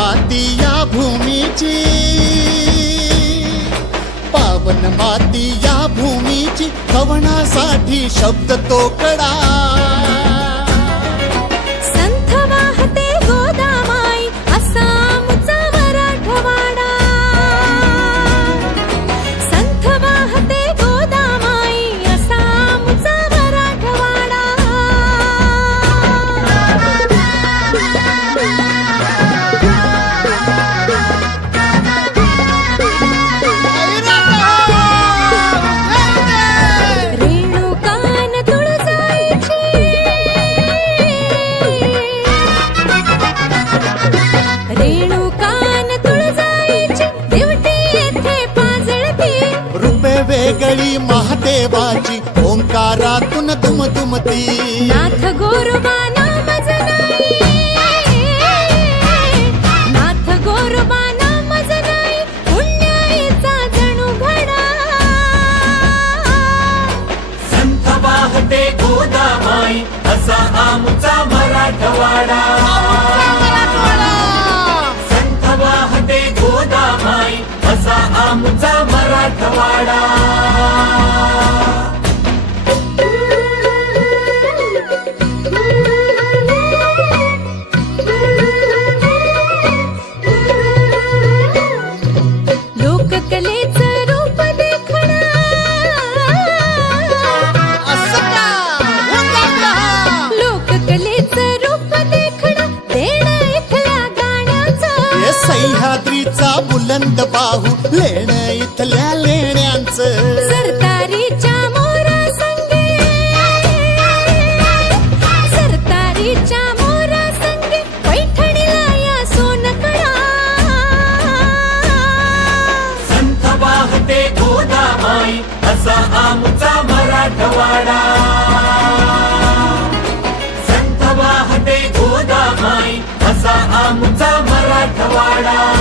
माती या भूमीची. पावन माती या भूमीची कवनासाठी शब्द तो कडा. महादेवाची ओंकारातून दुमदुमती नाथ गोरोबा नामज नाही नाथ गोरोबा नामज नाही पुण्याईचा जणू घडा. संत वाहते गोदामाई असा आमचा मराठवाडा. संत वाहते गोदामाई असा आमचा मराठवाडा. सह्याद्रीचा बुलंद बाहू लेण इथल्या लेण्यांचं. सरतारीच्या मोरा संगे. संत